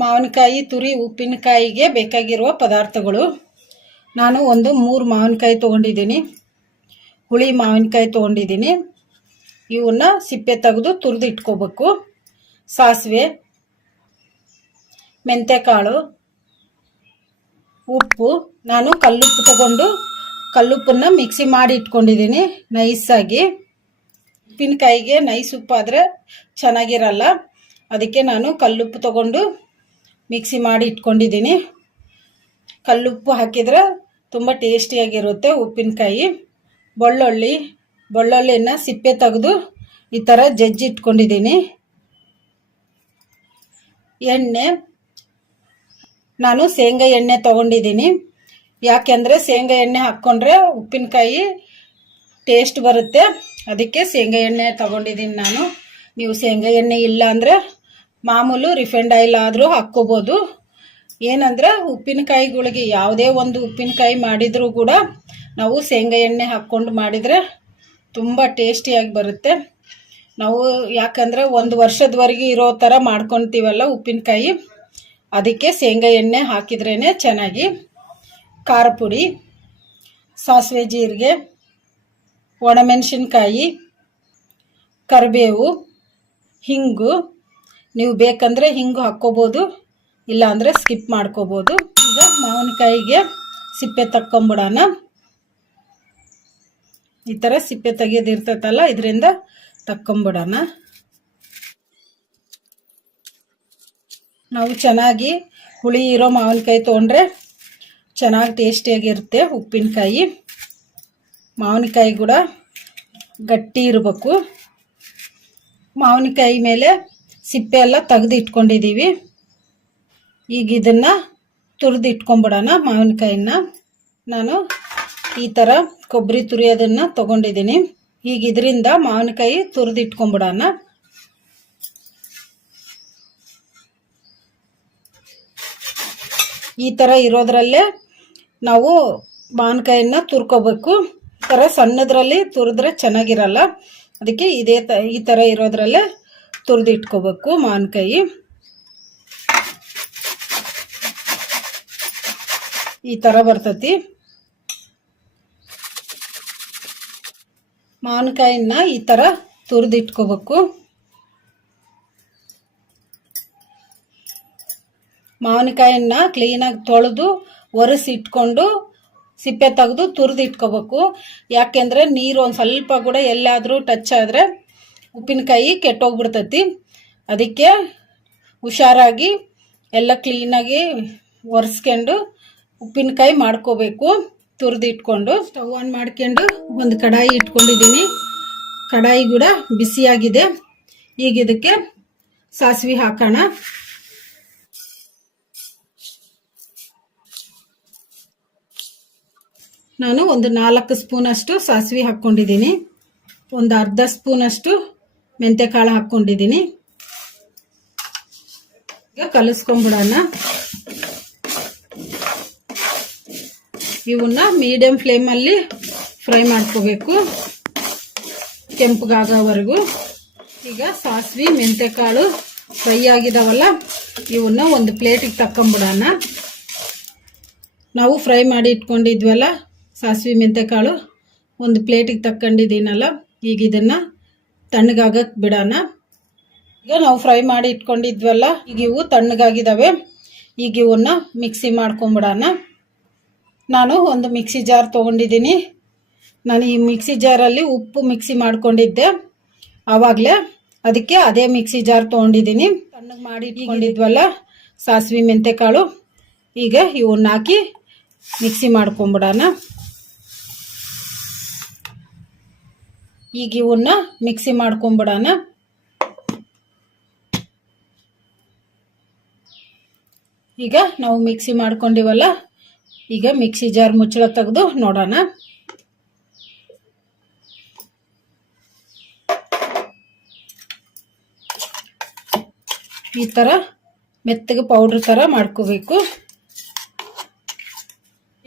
ಮಾವಿನಕಾಯಿ ತುರಿ ಉಪ್ಪಿನಕಾಯಿಗೆ ಬೇಕಾಗಿರುವ ಪದಾರ್ಥಗಳು. ನಾನು ಒಂದು 3 ಮಾವಿನಕಾಯಿ ತೊಗೊಂಡಿದ್ದೀನಿ. ಹುಳಿ ಮಾವಿನಕಾಯಿ ತೊಗೊಂಡಿದ್ದೀನಿ. ಇವನ್ನ ಸಿಪ್ಪೆ ತೆಗೆದು ತುರಿದು ಇಟ್ಕೋಬೇಕು. ಸಾಸಿವೆ, ಮೆಂತ್ಯಕಾಳು, ಉಪ್ಪು. ನಾನು ಕಲ್ಲುಪ್ಪು ತಗೊಂಡು ಕಲ್ಲುಪ್ಪನ್ನ ಮಿಕ್ಸಿ ಮಾಡಿ ಇಟ್ಕೊಂಡಿದ್ದೀನಿ ನೈಸಾಗಿ. ಉಪ್ಪಿನಕಾಯಿಗೆ ನೈಸ್ ಉಪ್ಪಾದರೆ ಚೆನ್ನಾಗಿರಲ್ಲ, ಅದಕ್ಕೆ ನಾನು ಕಲ್ಲುಪ್ಪು ತಗೊಂಡು ಮಿಕ್ಸಿ ಮಾಡಿ ಇಟ್ಕೊಂಡಿದ್ದೀನಿ. ಕಲ್ಲುಪ್ಪು ಹಾಕಿದರೆ ತುಂಬ ಟೇಸ್ಟಿಯಾಗಿರುತ್ತೆ ಉಪ್ಪಿನಕಾಯಿ. ಬೆಳ್ಳುಳ್ಳಿನ ಸಿಪ್ಪೆ ತೆಗೆದು ಈ ಥರ ಜಜ್ಜಿ ಇಟ್ಕೊಂಡಿದ್ದೀನಿ. ಎಣ್ಣೆ, ನಾನು ಶೇಂಗಾ ಎಣ್ಣೆ ತೊಗೊಂಡಿದ್ದೀನಿ. ಯಾಕೆಂದರೆ ಶೇಂಗಾ ಎಣ್ಣೆ ಹಾಕ್ಕೊಂಡ್ರೆ ಉಪ್ಪಿನಕಾಯಿ ಟೇಸ್ಟ್ ಬರುತ್ತೆ, ಅದಕ್ಕೆ ಶೇಂಗಾ ಎಣ್ಣೆ ತೊಗೊಂಡಿದ್ದೀನಿ ನಾನು. ನೀವು ಶೇಂಗಾ ಎಣ್ಣೆ ಇಲ್ಲ ಅಂದರೆ ಮಾಮೂಲು ರಿಫೈಂಡ್ ಆಯಿಲ್ ಆದರೂ ಹಾಕ್ಕೋಬೋದು. ಏನಂದರೆ ಉಪ್ಪಿನಕಾಯಿಗಳಿಗೆ ಯಾವುದೇ ಒಂದು ಉಪ್ಪಿನಕಾಯಿ ಮಾಡಿದರೂ ಕೂಡ ನಾವು ಶೇಂಗಾ ಎಣ್ಣೆ ಹಾಕ್ಕೊಂಡು ಮಾಡಿದರೆ ತುಂಬ ಟೇಸ್ಟಿಯಾಗಿ ಬರುತ್ತೆ. ನಾವು ಯಾಕಂದರೆ 1 ವರ್ಷದವರೆಗೆ ಇರೋ ಥರ ಮಾಡ್ಕೊತೀವಲ್ಲ ಉಪ್ಪಿನಕಾಯಿ, ಅದಕ್ಕೆ ಶೇಂಗಾ ಎಣ್ಣೆ ಹಾಕಿದ್ರೇ ಚೆನ್ನಾಗಿ. ಖಾರ ಪುಡಿ, ಸಾಸಿವೆ ಜೀರಿಗೆ, ಒಣಮೆಣಸಿನ್ಕಾಯಿ, ಕರಿಬೇವು, ಹಿಂಗು. ನೀವು ಬೇಕಂದರೆ ಹಿಂಗು ಹಾಕ್ಕೋಬೋದು, ಇಲ್ಲಾಂದರೆ ಸ್ಕಿಪ್ ಮಾಡ್ಕೋಬೋದು. ಈಗ ಮಾವಿನಕಾಯಿಗೆ ಸಿಪ್ಪೆ ತಕ್ಕೊಂಬಿಡೋಣ. ಈ ಥರ ಸಿಪ್ಪೆ ತೆಗೆಯೋದಿರ್ತೈತಲ್ಲ, ಇದರಿಂದ ತಕ್ಕೊಂಬಿಡೋಣ. ನಾವು ಚೆನ್ನಾಗಿ ಹುಳಿ ಇರೋ ಮಾವಿನಕಾಯಿ ತೊಗೊಂಡ್ರೆ ಚೆನ್ನಾಗಿ ಟೇಸ್ಟಿಯಾಗಿರುತ್ತೆ ಉಪ್ಪಿನಕಾಯಿ. ಮಾವಿನಕಾಯಿ ಕೂಡ ಗಟ್ಟಿ ಇರಬೇಕು. ಮಾವಿನಕಾಯಿ ಮೇಲೆ ಸಿಪ್ಪೆ ಎಲ್ಲ ತೆಗೆದು ಇಟ್ಕೊಂಡಿದ್ದೀವಿ. ಈಗ ಇದನ್ನು ತುರಿದು ಇಟ್ಕೊಂಬಿಡೋಣ. ಮಾವಿನಕಾಯಿನ ನಾನು ಈ ಥರ ಕೊಬ್ಬರಿ ತುರಿಯೋದನ್ನು ತೊಗೊಂಡಿದ್ದೀನಿ. ಈಗ ಇದರಿಂದ ಮಾವಿನಕಾಯಿ ತುರಿದು ಇಟ್ಕೊಂಬಿಡೋಣ. ಈ ಥರ ಇರೋದ್ರಲ್ಲೇ ನಾವು ಮಾವಿನಕಾಯಿನ ತುರ್ಕೋಬೇಕು. ಈ ಥರ ಸಣ್ಣದ್ರಲ್ಲಿ ತುರಿದ್ರೆ ಚೆನ್ನಾಗಿರಲ್ಲ, ಅದಕ್ಕೆ ಈ ಥರ ಇರೋದ್ರಲ್ಲೇ ತುರಿದು ಇಟ್ಕೋಬೇಕು ಮಾವಿನಕಾಯಿ. ಈ ಥರ ಬರ್ತೈತಿ. ಮಾವಿನಕಾಯಿನ ಈ ಥರ ತುರಿದು ಇಟ್ಕೋಬೇಕು. ಮಾವಿನಕಾಯಿನ ಕ್ಲೀನಾಗಿ ತೊಳೆದು ಒರೆಸಿಟ್ಕೊಂಡು ಸಿಪ್ಪೆ ತೆಗೆದು ತುರಿದು ಇಟ್ಕೋಬೇಕು. ಯಾಕೆಂದರೆ ನೀರು ಒಂದು ಸ್ವಲ್ಪ ಕೂಡ ಎಲ್ಲಾದರೂ ಟಚ್ ಆದರೆ ಉಪ್ಪಿನಕಾಯಿ ಕೆಟ್ಟೋಗ್ಬಿಡ್ತೈತಿ. ಅದಕ್ಕೆ ಹುಷಾರಾಗಿ ಎಲ್ಲ ಕ್ಲೀನಾಗಿ ಒರೆಸ್ಕೊಂಡು ಉಪ್ಪಿನಕಾಯಿ ಮಾಡ್ಕೋಬೇಕು. ತುರಿದು ಇಟ್ಕೊಂಡು ಸ್ಟವ್ ಆನ್ ಮಾಡ್ಕೊಂಡು ಒಂದು ಕಡಾಯಿ ಇಟ್ಕೊಂಡಿದ್ದೀನಿ. ಕಡಾಯಿ ಕೂಡ ಬಿಸಿಯಾಗಿದೆ. ಈಗ ಇದಕ್ಕೆ ಸಾಸಿವೆ ಹಾಕೋಣ. ನಾನು ಒಂದು 4 ಸ್ಪೂನಷ್ಟು ಸಾಸಿವೆ ಹಾಕ್ಕೊಂಡಿದ್ದೀನಿ. ಒಂದು ಅರ್ಧ ಸ್ಪೂನಷ್ಟು ಮೆಂತ್ಯಕಾಳು ಹಾಕ್ಕೊಂಡಿದ್ದೀನಿ. ಈಗ ಕಲಿಸ್ಕೊಂಡ್ಬಿಡೋಣ. ಇವನ್ನ ಮೀಡಿಯಂ ಫ್ಲೇಮಲ್ಲಿ ಫ್ರೈ ಮಾಡ್ಕೋಬೇಕು, ಕೆಂಪಗಾಗೋವರೆಗೂ. ಈಗ ಸಾಸಿವೆ ಮೆಂತ್ಯಕಾಳು ಫ್ರೈ ಆಗಿದಾವಲ್ಲ, ಇವನ್ನ ಒಂದು ಪ್ಲೇಟಿಗೆ ತಕ್ಕೊಂಬಿಡೋಣ. ನಾವು ಫ್ರೈ ಮಾಡಿ ಇಟ್ಕೊಂಡಿದ್ವಲ್ಲ ಸಾಸಿವೆ ಮೆಂತ್ಯಕಾಳು, ಒಂದು ಪ್ಲೇಟಿಗೆ ತಕ್ಕೊಂಡಿದ್ದೀನಲ್ಲ, ಈಗ ಇದನ್ನು ತಣ್ಣಗಾಗಕ್ಕೆ ಬಿಡೋಣ. ಈಗ ನಾವು ಫ್ರೈ ಮಾಡಿ ಇಟ್ಕೊಂಡಿದ್ವಲ್ಲ, ಈಗ ಇವು ತಣ್ಣಗಾಗಿದ್ದಾವೆ. ಈಗ ಇವನ್ನ ಮಿಕ್ಸಿ ಮಾಡ್ಕೊಂಬಿಡೋಣ. ನಾನು ಒಂದು ಮಿಕ್ಸಿ ಜಾರ್ ತೊಗೊಂಡಿದ್ದೀನಿ. ನಾನು ಈ ಮಿಕ್ಸಿ ಜಾರಲ್ಲಿ ಉಪ್ಪು ಮಿಕ್ಸಿ ಮಾಡ್ಕೊಂಡಿದ್ದೆ ಆವಾಗಲೇ, ಅದಕ್ಕೆ ಅದೇ ಮಿಕ್ಸಿ ಜಾರ್ ತೊಗೊಂಡಿದ್ದೀನಿ. ತಣ್ಣಗೆ ಮಾಡಿ ಇಟ್ಕೊಂಡಿದ್ವಲ್ಲ ಸಾಸಿವೆ ಮೆಂತ್ಯಕಾಳು, ಈಗ ಇವನ್ನ ಹಾಕಿ ಮಿಕ್ಸಿ ಮಾಡ್ಕೊಂಬಿಡೋಣ. ಈಗ ಇವನ್ನ ಮಿಕ್ಸಿ ಮಾಡ್ಕೊಂಬಿಡೋಣ. ಈಗ ನಾವು ಮಿಕ್ಸಿ ಮಾಡ್ಕೊಂಡಿವಲ್ಲ, ಈಗ ಮಿಕ್ಸಿ ಜಾರ್ ಮುಚ್ಚಳ ತೆಗೆದು ನೋಡೋಣ. ಈ ಥರ ಮೆತ್ತಗೆ ಪೌಡ್ರ್ ಥರ ಮಾಡ್ಕೋಬೇಕು.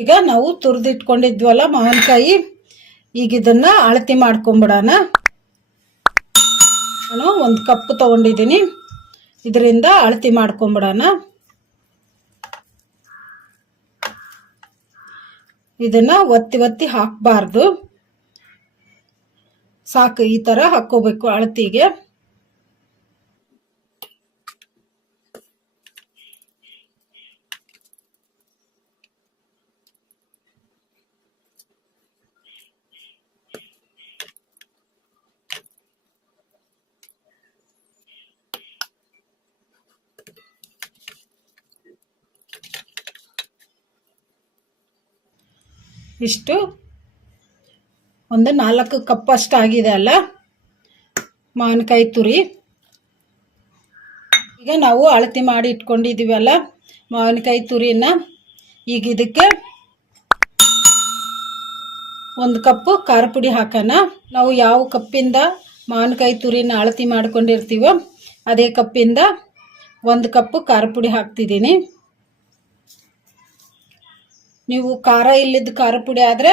ಈಗ ನಾವು ತುರಿದಿಟ್ಕೊಂಡಿದ್ವಲ್ಲ ಮಾವಿನಕಾಯಿ, ಈಗ ಇದನ್ನ ಅಳತೆ ಮಾಡ್ಕೊಂಬಿಡೋಣ. ನಾನು 1 ಕಪ್ ತಗೊಂಡಿದ್ದೀನಿ, ಇದರಿಂದ ಅಳತೆ ಮಾಡ್ಕೊಂಬಿಡೋಣ. ಇದನ್ನ ಒತ್ತಿ ಒತ್ತಿ ಹಾಕಬಾರ್ದು. ಸಾಕು, ಈ ತರ ಹಾಕೋಬೇಕು ಅಳತಿಗೆ. ಇಷ್ಟು ಒಂದು 4 ಕಪ್ ಅಷ್ಟು ಆಗಿದೆ ಅಲ್ಲ ಮಾವಿನಕಾಯಿ ತುರಿ. ಈಗ ನಾವು ಅಳತೆ ಮಾಡಿ ಇಟ್ಕೊಂಡಿದೀವಲ್ಲ ಮಾವಿನಕಾಯಿ ತುರಿನ, ಈಗ ಇದಕ್ಕೆ 1 ಕಪ್ ಖಾರ ಪುಡಿ ಹಾಕೋಣ. ನಾವು ಯಾವ ಕಪ್ಪಿಂದ ಮಾವಿನಕಾಯಿ ತುರಿನ ಅಳತೆ ಮಾಡ್ಕೊಂಡಿರ್ತೀವೋ ಅದೇ ಕಪ್ಪಿಂದ 1 ಕಪ್ ಖಾರ ಪುಡಿ ಹಾಕ್ತಿದ್ದೀನಿ. ನೀವು ಖಾರ ಇಲ್ಲದ ಖಾರ ಪುಡಿ ಆದರೆ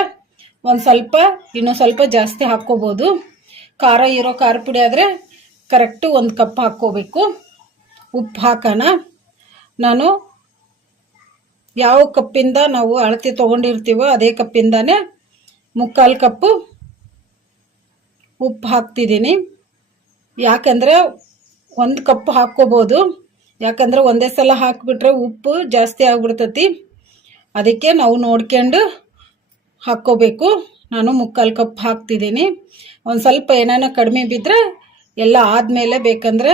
ಇನ್ನೂ ಸ್ವಲ್ಪ ಜಾಸ್ತಿ ಹಾಕ್ಕೋಬೋದು. ಖಾರ ಇರೋ ಖಾರ ಪುಡಿ ಆದರೆ ಕರೆಕ್ಟು 1 ಕಪ್ ಹಾಕ್ಕೋಬೇಕು. ಉಪ್ಪು ಹಾಕೋಣ. ನಾನು ಯಾವ ಕಪ್ಪಿಂದ ನಾವು ಅಳತೆ ತೊಗೊಂಡಿರ್ತೀವೋ ಅದೇ ಕಪ್ಪಿಂದಾನೇ 3/4 ಕಪ್ಪು ಉಪ್ಪು ಹಾಕ್ತಿದ್ದೀನಿ. ಯಾಕಂದರೆ 1 ಕಪ್ ಹಾಕ್ಕೋಬೋದು, ಯಾಕಂದರೆ ಒಂದೇ ಸಲ ಹಾಕಿಬಿಟ್ರೆ ಉಪ್ಪು ಜಾಸ್ತಿ ಆಗ್ಬಿಡ್ತತಿ. ಅದಕ್ಕೆ ನಾವು ನೋಡ್ಕೊಂಡು ಹಾಕ್ಕೋಬೇಕು. ನಾನು 3/4 ಕಪ್ ಹಾಕ್ತಿದ್ದೀನಿ. ಒಂದು ಸ್ವಲ್ಪ ಏನಾನ ಕಡಿಮೆ ಬಿದ್ದರೆ ಎಲ್ಲ ಆದಮೇಲೆ ಬೇಕಂದರೆ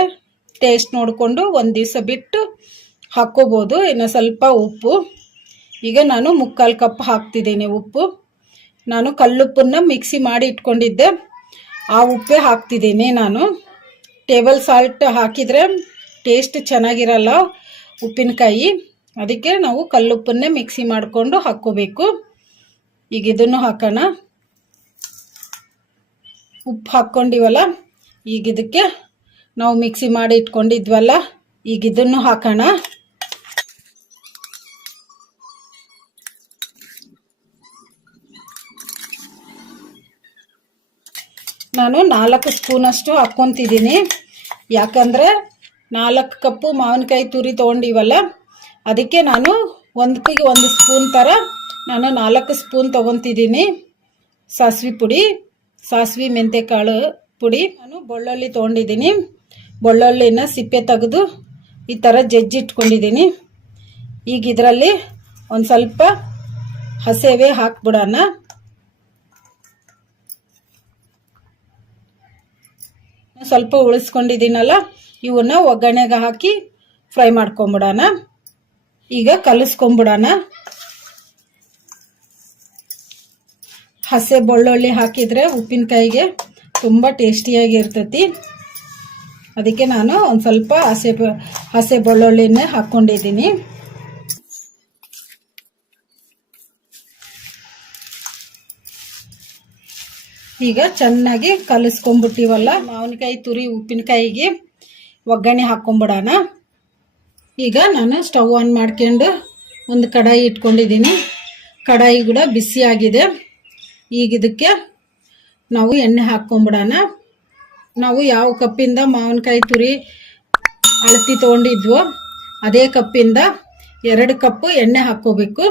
ಟೇಸ್ಟ್ ನೋಡಿಕೊಂಡು ಒಂದು ದಿವಸ ಬಿಟ್ಟು ಹಾಕ್ಕೋಬೋದು ಇನ್ನು ಸ್ವಲ್ಪ ಉಪ್ಪು. ಈಗ ನಾನು 3/4 ಕಪ್ ಹಾಕ್ತಿದ್ದೀನಿ ಉಪ್ಪು. ನಾನು ಕಲ್ಲುಪ್ಪನ್ನು ಮಿಕ್ಸಿ ಮಾಡಿ ಇಟ್ಕೊಂಡಿದ್ದೆ, ಆ ಉಪ್ಪೇ ಹಾಕ್ತಿದ್ದೀನಿ ನಾನು. ಟೇಬಲ್ ಸಾಲ್ಟ್ ಹಾಕಿದರೆ ಟೇಸ್ಟ್ ಚೆನ್ನಾಗಿರಲ್ಲ ಉಪ್ಪಿನಕಾಯಿ, ಅದಕ್ಕೆ ನಾವು ಕಲ್ಲುಪ್ಪನ್ನೇ ಮಿಕ್ಸಿ ಮಾಡಿಕೊಂಡು ಹಾಕ್ಕೋಬೇಕು. ಈಗ ಇದನ್ನು ಹಾಕೋಣ. ಉಪ್ಪು ಹಾಕ್ಕೊಂಡಿವಲ್ಲ, ಈಗ ಇದಕ್ಕೆ ನಾವು ಮಿಕ್ಸಿ ಮಾಡಿ ಇಟ್ಕೊಂಡಿದ್ವಲ್ಲ, ಈಗ ಇದನ್ನು ಹಾಕೋಣ. ನಾನು 4 ಸ್ಪೂನಷ್ಟು ಹಾಕ್ಕೊತಿದ್ದೀನಿ. ಯಾಕಂದರೆ 4 ಕಪ್ಪು ಮಾವಿನಕಾಯಿ ತುರಿ ತೊಗೊಂಡಿವಲ್ಲ, ಅದಕ್ಕೆ ನಾನು 1 ಸ್ಪೂನ್ ಥರ ನಾನು 4 ಸ್ಪೂನ್ ತೊಗೊತಿದ್ದೀನಿ ಸಾಸಿವೆ ಪುಡಿ, ಸಾಸಿವೆ ಮೆಂತ್ಯಕಾಳು ಪುಡಿ. ನಾನು ಬೆಳ್ಳುಳ್ಳಿ ತೊಗೊಂಡಿದ್ದೀನಿ. ಬೆಳ್ಳುಳ್ಳಿನ ಸಿಪ್ಪೆ ತೆಗೆದು ಈ ಥರ ಜಜ್ಜಿಟ್ಕೊಂಡಿದ್ದೀನಿ. ಈಗ ಇದರಲ್ಲಿ ಒಂದು ಸ್ವಲ್ಪ ಹಸಿವೆ ಹಾಕ್ಬಿಡೋಣ. ಸ್ವಲ್ಪ ಉಳಿಸ್ಕೊಂಡಿದ್ದೀನಲ್ಲ, ಇವನ್ನ ಒಗ್ಗರಣೆಗೆ ಹಾಕಿ ಫ್ರೈ ಮಾಡ್ಕೊಂಬಿಡೋಣ. ಈಗ ಕಲಿಸ್ಕೊಂಬಿಡೋಣ. ಹಸೆ ಬೆಳ್ಳುಳ್ಳಿ ಹಾಕಿದರೆ ಉಪ್ಪಿನಕಾಯಿಗೆ ತುಂಬ ಟೇಸ್ಟಿಯಾಗಿರ್ತೈತಿ. ಅದಕ್ಕೆ ನಾನು ಒಂದು ಸ್ವಲ್ಪ ಹಸೆ ಬೆಳ್ಳುಳ್ಳಿನೇ ಹಾಕ್ಕೊಂಡಿದ್ದೀನಿ. ಈಗ ಚೆನ್ನಾಗಿ ಕಲಿಸ್ಕೊಂಬಿಟ್ಟಿವಲ್ಲ ಮಾವಿನಕಾಯಿ ತುರಿ ಉಪ್ಪಿನಕಾಯಿಗೆ ಒಗ್ಗರಣೆ ಹಾಕ್ಕೊಂಬಿಡೋಣ. ಈಗ ನಾನು ಸ್ಟವ್ ಆನ್ ಮಾಡ್ಕೊಂಡು ಒಂದು ಕಡಾಯಿ ಇಟ್ಕೊಂಡಿದ್ದೀನಿ. ಕಡಾಯಿ ಕೂಡ ಬಿಸಿಯಾಗಿದೆ. ಈಗ ಇದಕ್ಕೆ ನಾವು ಎಣ್ಣೆ ಹಾಕ್ಕೊಂಬಿಡೋಣ. ನಾವು ಯಾವ ಕಪ್ಪಿಂದ ಮಾವಿನಕಾಯಿ ತುರಿ ಅಳತೆ ತೊಗೊಂಡಿದ್ವೋ ಅದೇ ಕಪ್ಪಿಂದ 2 ಕಪ್ಪು ಎಣ್ಣೆ ಹಾಕ್ಕೋಬೇಕು,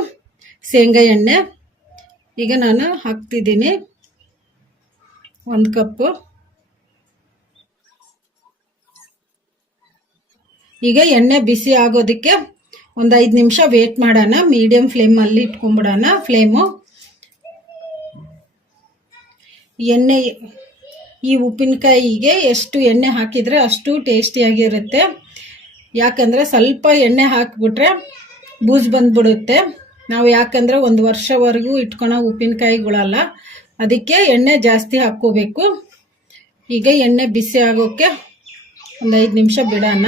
ಶೇಂಗಾ ಎಣ್ಣೆ. ಈಗ ನಾನು ಹಾಕ್ತಿದ್ದೀನಿ 1 ಕಪ್ಪು. ಈಗ ಎಣ್ಣೆ ಬಿಸಿ ಆಗೋದಕ್ಕೆ ಒಂದು 5 ನಿಮಿಷ ವೇಟ್ ಮಾಡೋಣ. ಮೀಡಿಯಂ ಫ್ಲೇಮಲ್ಲಿ ಇಟ್ಕೊಂಡ್ಬಿಡೋಣ ಫ್ಲೇಮು. ಎಣ್ಣೆ ಈ ಉಪ್ಪಿನಕಾಯಿಗೆ ಎಷ್ಟು ಎಣ್ಣೆ ಹಾಕಿದರೆ ಅಷ್ಟು ಟೇಸ್ಟಿಯಾಗಿರುತ್ತೆ. ಯಾಕಂದರೆ ಸ್ವಲ್ಪ ಎಣ್ಣೆ ಹಾಕಿಬಿಟ್ರೆ ಬೂಜು ಬಂದ್ಬಿಡುತ್ತೆ. ನಾವು ಯಾಕಂದರೆ 1 ವರ್ಷವರೆಗೂ ಇಟ್ಕೊಳೋ ಉಪ್ಪಿನಕಾಯಿಗಳಲ್ಲ, ಅದಕ್ಕೆ ಎಣ್ಣೆ ಜಾಸ್ತಿ ಹಾಕ್ಕೋಬೇಕು. ಈಗ ಎಣ್ಣೆ ಬಿಸಿ ಆಗೋಕ್ಕೆ ಒಂದು 5 ನಿಮಿಷ ಬಿಡೋಣ.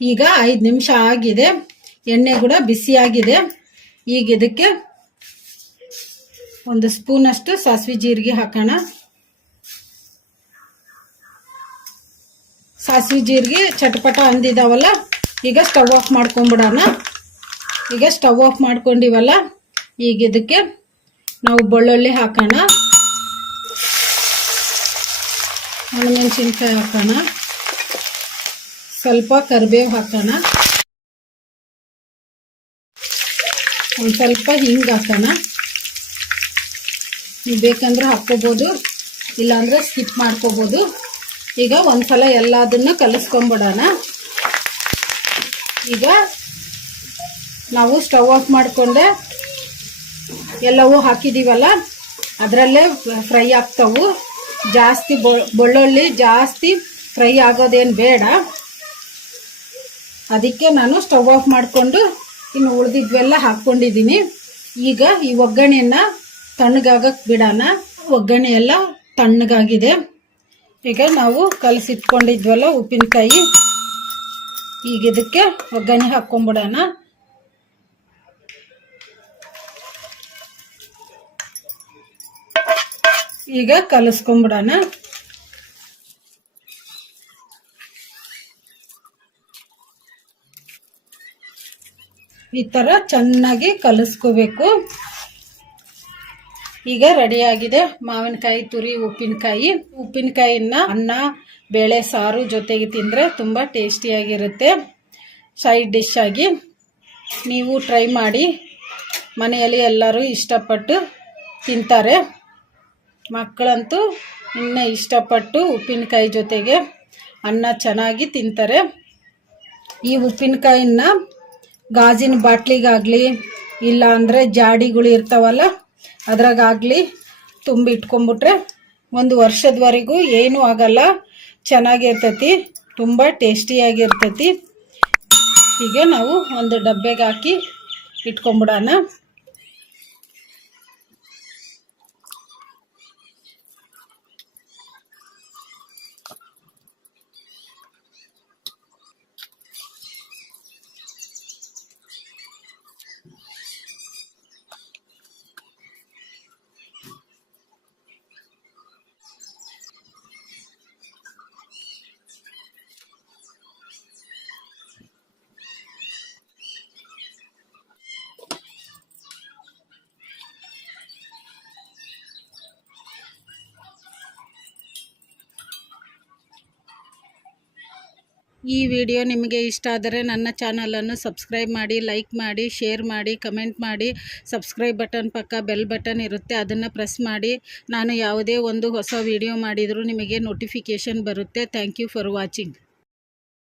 ಈಗ 5 ನಿಮಿಷ ಆಗಿದೆ, ಎಣ್ಣೆ ಕೂಡ ಬಿಸಿಯಾಗಿದೆ. ಈಗ ಇದಕ್ಕೆ 1 ಸ್ಪೂನಷ್ಟು ಸಾಸಿವೆ ಜೀರಿಗೆ ಹಾಕೋಣ. ಸಾಸಿವೆ ಜೀರಿಗೆ ಚಟಪಟ ಅಂದಿದಾವಲ್ಲ, ಈಗ ಸ್ಟವ್ ಆಫ್ ಮಾಡ್ಕೊಂಬಿಡೋಣ. ಈಗ ಸ್ಟವ್ ಆಫ್ ಮಾಡ್ಕೊಂಡಿವಲ್ಲ, ಈಗ ಇದಕ್ಕೆ ನಾವು ಬೆಳ್ಳುಳ್ಳಿ ಹಾಕೋಣ, ಒಣಮೆಣಸಿನ್ಕಾಯಿ ಹಾಕೋಣ, ಸ್ವಲ್ಪ ಕರಿಬೇವು ಹಾಕೋಣ, ಒಂದು ಸ್ವಲ್ಪ ಹಿಂಗೆ ಹಾಕೋಣ. ನೀವು ಬೇಕಂದ್ರೆ ಹಾಕ್ಕೋಬೋದು, ಇಲ್ಲಾಂದರೆ ಸ್ಕಿಪ್ ಮಾಡ್ಕೋಬೋದು. ಈಗ ಒಂದು ಸಲ ಎಲ್ಲದನ್ನು ಕಲಿಸ್ಕೊಂಬಿಡೋಣ. ಈಗ ನಾವು ಸ್ಟವ್ ಆಫ್ ಮಾಡಿಕೊಂಡೆ ಎಲ್ಲವೂ ಹಾಕಿದ್ದೀವಲ್ಲ, ಅದರಲ್ಲೇ ಫ್ರೈ ಆಗ್ತಾವು. ಜಾಸ್ತಿ ಬೆಳ್ಳುಳ್ಳಿ ಜಾಸ್ತಿ ಫ್ರೈ ಆಗೋದೇನು ಬೇಡ. ಅದಕ್ಕೆ ನಾನು ಸ್ಟವ್ ಆಫ್ ಮಾಡಿಕೊಂಡು ಇನ್ನು ಉಳಿದಿದ್ವೆಲ್ಲ ಹಾಕ್ಕೊಂಡಿದ್ದೀನಿ. ಈಗ ಈ ಒಗ್ಗರಣೆಯನ್ನು ತಣ್ಣಗಾಗಕ್ಕೆ ಬಿಡೋಣ. ಒಗ್ಗರಣೆ ಎಲ್ಲ ತಣ್ಣಗಾಗಿದೆ. ಈಗ ನಾವು ಕಲಸಿಟ್ಕೊಂಡಿದ್ವಲ್ಲ ಉಪ್ಪಿನಕಾಯಿ, ಈಗ ಇದಕ್ಕೆ ಒಗ್ಗರಣೆ ಹಾಕ್ಕೊಂಬಿಡೋಣ. ಈಗ ಕಲಸ್ಕೊಂಬಿಡೋಣ. ಈ ಥರ ಚೆನ್ನಾಗಿ ಕಲಿಸ್ಕೋಬೇಕು. ಈಗ ರೆಡಿಯಾಗಿದೆ ಮಾವಿನಕಾಯಿ ತುರಿ ಉಪ್ಪಿನಕಾಯಿ. ಉಪ್ಪಿನಕಾಯಿನ ಅನ್ನ ಬೇಳೆ ಸಾರು ಜೊತೆಗೆ ತಿಂದರೆ ತುಂಬ ಟೇಸ್ಟಿಯಾಗಿರುತ್ತೆ. ಸೈಡ್ ಡಿಶ್ ಆಗಿ ನೀವು ಟ್ರೈ ಮಾಡಿ. ಮನೆಯಲ್ಲಿ ಎಲ್ಲರೂ ಇಷ್ಟಪಟ್ಟು ತಿಂತಾರೆ. ಮಕ್ಕಳಂತೂ ಇನ್ನೂ ಇಷ್ಟಪಟ್ಟು ಉಪ್ಪಿನಕಾಯಿ ಜೊತೆಗೆ ಅನ್ನ ಚೆನ್ನಾಗಿ ತಿಂತಾರೆ. ಈ ಉಪ್ಪಿನಕಾಯಿನ ಗಾಜಿನ ಬಾಟ್ಲಿಗಾಗಲಿ ಇಲ್ಲ ಅಂದರೆ ಜಾಡಿಗಳು ಇರ್ತಾವಲ್ಲ ಅದ್ರಾಗಲಿ ತುಂಬಿಟ್ಕೊಂಬಿಟ್ರೆ ಒಂದು ವರ್ಷದವರೆಗೂ ಏನೂ ಆಗಲ್ಲ, ಚೆನ್ನಾಗಿರ್ತೈತಿ, ತುಂಬ ಟೇಸ್ಟಿಯಾಗಿರ್ತೈತಿ. ಈಗ ನಾವು ಒಂದು ಡಬ್ಬೆಗೆ ಹಾಕಿ ಇಟ್ಕೊಂಬಿಡೋಣ. ಈ ವಿಡಿಯೋ ನಿಮಗೆ ಇಷ್ಟ ಆದರೆ ನನ್ನ ಚಾನಲನ್ನು ಸಬ್ಸ್ಕ್ರೈಬ್ ಮಾಡಿ, ಲೈಕ್ ಮಾಡಿ, ಶೇರ್ ಮಾಡಿ, ಕಮೆಂಟ್ ಮಾಡಿ. ಸಬ್ಸ್ಕ್ರೈಬ್ ಬಟನ್ ಪಕ್ಕ ಬೆಲ್ ಬಟನ್ ಇರುತ್ತೆ, ಅದನ್ನು ಪ್ರೆಸ್ ಮಾಡಿ. ನಾನು ಯಾವುದೇ ಒಂದು ಹೊಸ ವಿಡಿಯೋ ಮಾಡಿದರೂ ನಿಮಗೆ ನೋಟಿಫಿಕೇಷನ್ ಬರುತ್ತೆ. Thank you for watching.